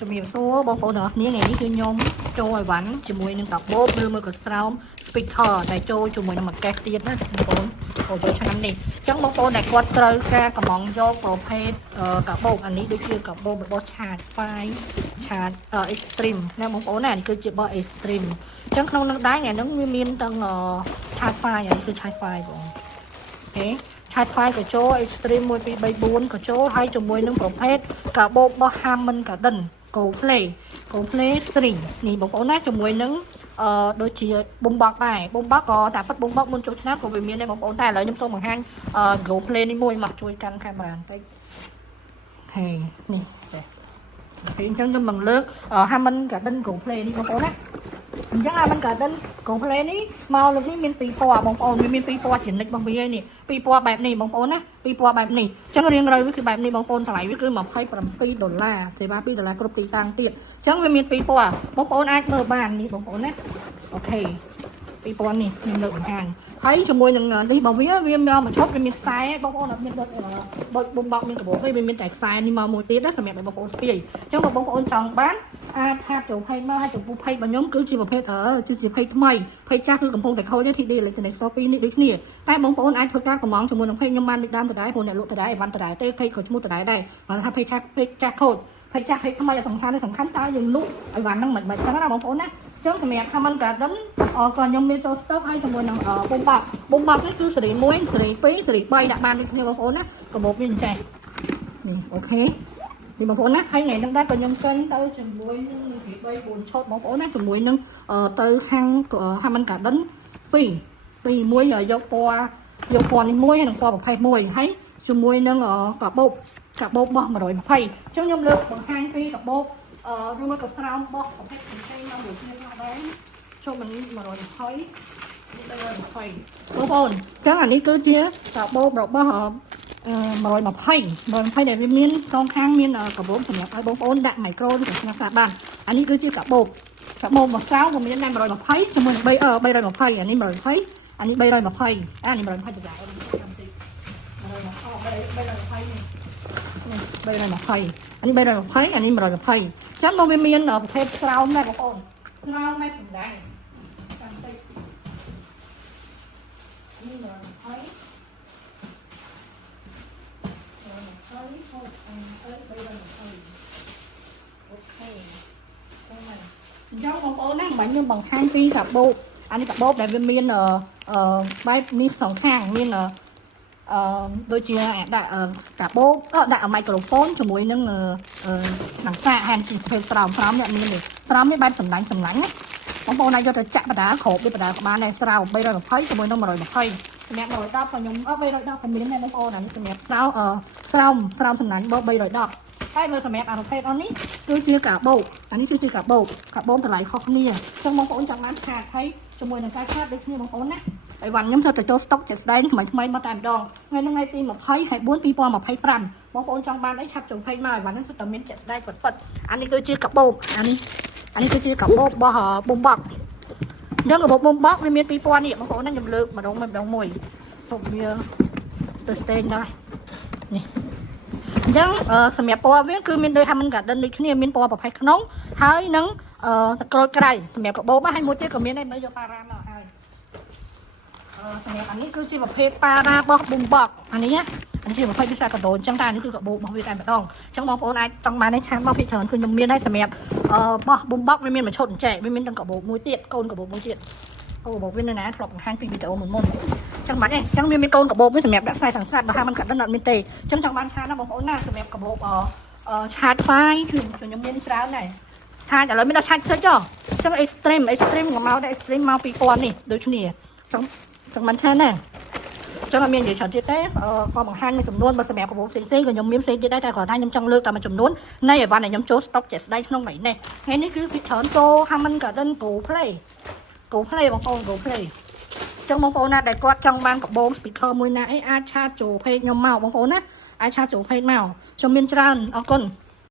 ជំរាបសួរបងប្អូនទាំងអស់គ្នាថ្ងៃនេះគឺខ្ញុំចូលឲ្យវ៉ាន់ជាមួយនឹងកាបូបឬមួយក៏ស្រោម speaker ដែលចូលជាមួយនឹងមួយកេសទៀតណាបងប្អូនចូលឆ្នាំនេះអញ្ចឹងបងប្អូនដែលគាត់ត្រូវការកំងយកប្រភេទកាបូបអានេះដូចជាកាបូបរបស់ Charge 5 Extreme ណាបងប្អូនណានេះគឺជារបស់ Extreme អញ្ចឹងក្នុងនោះដែរថ្ងៃហ្នឹងវាមានទាំង Charge 5អានេះគឺ Charge 5បងអូខេCharge 5ក៏ចូល Extreme 1 2 3 4ក៏ចូលហើយជាមួយនឹងប្រភេទកាបូបរបស់ Harman Kardon Go Play String នេះបងប្អូនណាជាមួយនឹងដូចជាបុំបកដែរបុំបកក៏តែប៉ិតបុំបកមុនចូលឆ្នាំក៏វាមានដែរបងប្អូនតែឥឡូវខ្ញុំសូមបង្ហាញ Go Play នេះមួយមកជួយកាន់កាមេរ៉ាបន្តិចហេនេះតែពេលអញ្ចឹងខ្ញុំនឹងលើក Harman Kardon Go Play នេះបងប្អូនណាអញ្ចឹងHarman Kardon Go Play នេះមកលើកនេះមានពីរពណ៌បងប្អូនវាមានពីរពណ៌ជានិចរបស់វានេះពីរពណ៌បែបនេះបងប្អូនណាពីរពណ៌បែបនេះអញ្ចឹងរៀងរយវាគឺបែបនេះបងប្អូនតម្លៃវាគឺ$27សេវា$2គ្រប់ទីតាំងទៀតអញ្ចឹងវាមានពីរពណ៌បងប្អូនអាចមើលបាននេះបងប្អូនណាអូខេពីរពណ៌នេះខ្ញុំលើកបង្ហាញហើយជាមួយនឹងនេះរបស់វាមកឈុតវាមានខ្សែបងប្អូនអត់មានដូចបុំបកមានកាបូបទេវាមានតែខ្សែនេះមកមួយទៀតណាសម្រាប់បងប្អូនស្ពាយអញ្ចឹងបងប្អូនចង់បានអាចថាចូលភ័យមកហើយចំពោះភ័យរបស់ខ្ញុំគឺជាប្រភេទគឺជាភ័យថ្មីភ័យចាស់គឺកំពុងតែខូចទេ TD Electronics Shopee នេះដូចគ្នាតែបងប្អូនអាចធ្វើការកម្មង់ជាមួយនឹងភ័យខ្ញុំបានដូចដើមដដែលព្រោះអ្នកលក់ដដែលអីវ៉ាន់ដដែលទេភ័យក៏ឈ្មោះដដែលដែរគាត់ថាភ័យចាស់ខូចភ័យចាស់ភ័យថ្មីសំខាន់តើយើងលក់អីវ៉ាន់ហ្នឹងមិនចឹងណាបងប្អូនណាចឹងសម្រាប់ Harman Kardon ក៏ខ្ញុំមានចូល stock ហើយជាមួយនឹងបុំបកនេះគឺស៊េរី1ស៊េរី2ស៊េរី3ដាក់បានដូចគ្នាបងប្អូនណាកាបូបវាអញ្ចេះនេះអូខេនេះបងប្អូនណាហើយថ្ងៃហ្នឹងដែរក៏ខ្ញុំកិនទៅជាមួយនឹង3 4ឈុតបងប្អូនណាជាមួយនឹងទៅហាង Harman Kardon 2មួយយកពណ៌នេះមួយហើយនឹងពណ៌ប្រភេទមួយហើយជាមួយនឹងកាបូបរបស់120អញ្ចឹងខ្ញុំលើកបង្ហាញពីកាបូបឬមកក៏ស្រោមបោះប្រភេទផ្សេងៗមកមួយគ្នាផងដែរចូលមកនេះ120នេះ320បងប្អូនអញ្ចឹងអានេះគឺជាកាបូបរបស់120ដែលវាមានកងខាងមានកាបូបសម្រាប់ឲ្យបងប្អូនដាក់មីក្រូឬក៏ស្ងាត់ស្អាតបានអានេះគឺជាកាបូបមកស្រោមក៏មានដែរ120ជាមួយ320អានេះ120អានេះ320អានេះ120ប្រហែល320នេះ320អានេះ320អានេះ120ចឹងមកវាមានប្រភេទស្រោមដែរបងប្អូនស្រោមមិនសំដែងចាំតិចនេះ120អូខេចឹងបងប្អូនណាបាញ់ខ្ញុំបង្ហាញពីកាបូបអានេះកាបូបដែលវាមានបែបនេះសងខាងមានដូចជាដាក់កាបូបដាក់មីក្រូហ្វូនជាមួយនឹងหนังសាកហានជីប្រភេទស្រោមនេះមាននេះស្រោមនេះបែបសម្លាញ់ណាបងប្អូនអាចយកទៅចាក់បដាគ្របដូចបដាក្បាលដែរស្រោម320ជាមួយនឹង120សម្រាប់110ក៏ខ្ញុំ310ក៏មានដែរបងប្អូនអានេះសម្រាប់ស្រោមសម្លាញ់បោ310ហើយមើលសម្រាប់អាប្រភេទអស់នេះគឺជាកាបូបអានេះគឺជាកាបូបតម្លៃខុសគ្នាអញ្ចឹងបងប្អូនចាំបានខាតហើយជាមួយនឹងការខាតដូចគ្នាបងប្អូនណាអីវ៉ាន់ខ្ញុំទៅចូលស្តុកជាក់ស្ដែងថ្មីមកតែម្ដងថ្ងៃហ្នឹងថ្ងៃទី20ខែ4 2025បងប្អូនចង់បានអីឆាប់ចូលភ័យមកអីវ៉ាន់ហ្នឹងសុទ្ធតែមានជាក់ស្ដែងពិតអានេះគឺជាកាបូបអានេះគឺជាកាបូបរបស់បុំបកអញ្ចឹងកាបូបបុំបកវាមានពីរពណ៌នេះបងប្អូនណាខ្ញុំលើកម្ដងមួយទុកវាទៅស្ទែងដែរនេះអញ្ចឹងសម្រាប់ពណ៌វាគឺមានដូច Harman Kardon ដូចគ្នាមានពណ៌ប្រភេទក្នុងហើយនឹងក្រូចក្រៃសម្រាប់កាបូបហើយមួយទៀតក៏មានដែរមើលយកប៉ារ៉ាមកហើយសម្រាប់អានេះគឺជាប្រភេទប៉ារ៉ារបស់បុំបកអានេះជាប្រភេទវិសាកដោអញ្ចឹងតែអានេះគឺកាបូបរបស់វាតែម្ដងអញ្ចឹងបងប្អូនអាចចង់បានឲ្យឆាតមកពីច្រើនគឺខ្ញុំមានហើយសម្រាប់បោះបុំបកវាមានមួយឈុតអញ្ចេះវាមានទាំងកាបូបមួយទៀតកូនកាបូបមួយទៀតកាបូបវានៅណាធ្លាប់បង្ហាញពីវីដេអូមុនអញ្ចឹងបាត់ទេអញ្ចឹងវាមានកូនកាបូបវាសម្រាប់ដាក់ខ្សែសង្សាត់បើ Harman Kardon អត់មានទេអញ្ចឹងចង់បានឆាតណាបងប្អូនណាសម្រាប់កាបូបឆាតហ្វាយគឺខ្ញុំមានច្រើនដែរឆាតឥឡូវមានដល់ឆាតសិចអញ្ចឹង Extreme ក៏មកដែរ Extreme មក2000នេះដូចគ្នាចង់បានឆាតណាចឹងអត់មាននិយាយច្រើនទៀតទេក៏បង្ហាញមួយចំនួនបើសម្រាប់កាបូបផ្សេងក៏ខ្ញុំមានផ្សេងទៀតដែរតែគាត់ថាខ្ញុំចង់លើកតែមួយចំនួននៃអីវ៉ាន់ដែលខ្ញុំចូល stock ជាក់ស្ដែងក្នុងថ្ងៃនេះថ្ងៃនេះគឺពីច្រើនចូល Harman Kardon Go Playបងប្អូន Go Play ចឹងបងប្អូនណាដែលគាត់ចង់បានកាបូប speaker មួយណាអីអាចឆាតចូល page ខ្ញុំមកបងប្អូនណាអាចឆាតចូល page មកខ្ញុំមានច្រើនអរគុណ